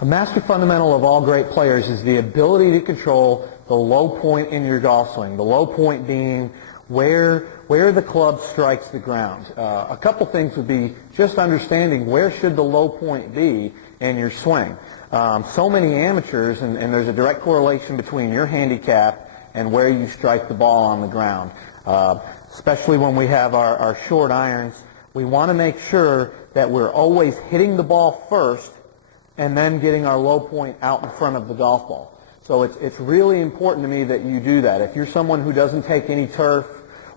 A master fundamental of all great players is the ability to control the low point in your golf swing. The low point being where the club strikes the ground. A couple things would be just understanding where should the low point be in your swing. So many amateurs, and there's a direct correlation between your handicap and where you strike the ball on the ground. Especially when we have our short irons, we want to make sure that we're always hitting the ball first and then getting our low point out in front of the golf ball. So it's really important to me that you do that. If you're someone who doesn't take any turf,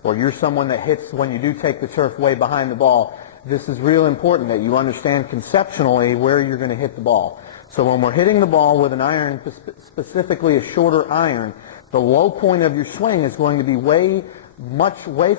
or you're someone that hits when you do take the turf way behind the ball, this is real important that you understand conceptually where you're going to hit the ball. So when we're hitting the ball with an iron, specifically a shorter iron, the low point of your swing is going to be way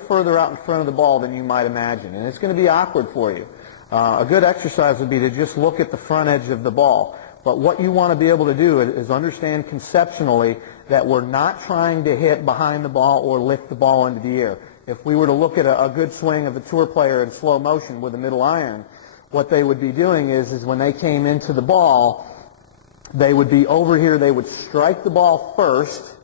further out in front of the ball than you might imagine, and it's going to be awkward for you. A good exercise would be to just look at the front edge of the ball. But what you want to be able to do is understand conceptually that we're not trying to hit behind the ball or lift the ball into the air. If we were to look at a good swing of a tour player in slow motion with a middle iron, what they would be doing is when they came into the ball, they would be over here, they would strike the ball first,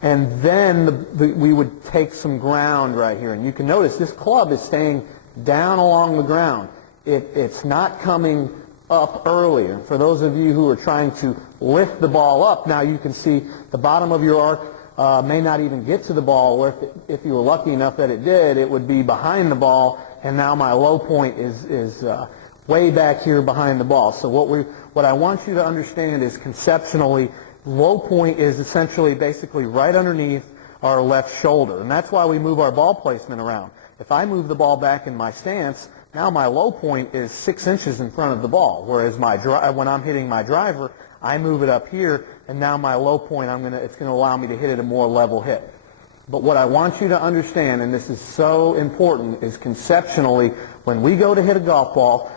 and then we would take some ground right here. And you can notice this club is staying down along the ground. It's not coming up earlier. For those of you who are trying to lift the ball up, now you can see the bottom of your arc may not even get to the ball, or if you were lucky enough that it did, it would be behind the ball, and now my low point is way back here behind the ball. So what I want you to understand is conceptually, low point is essentially basically right underneath our left shoulder, and that's why we move our ball placement around. If I move the ball back in my stance, now my low point is 6 inches in front of the ball, whereas when I'm hitting my driver, I move it up here, and now my low point, it's going to allow me to hit it a more level hit. But what I want you to understand, and this is so important, is conceptually, when we go to hit a golf ball,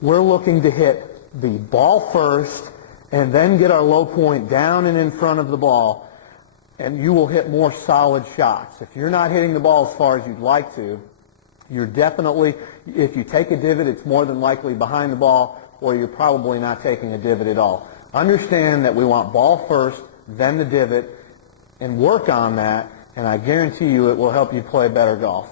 we're looking to hit the ball first and then get our low point down and in front of the ball, and you will hit more solid shots. If you're not hitting the ball as far as you'd like to, you're definitely, if you take a divot, it's more than likely behind the ball, or you're probably not taking a divot at all. Understand that we want ball first, then the divot, and work on that, and I guarantee you it will help you play better golf.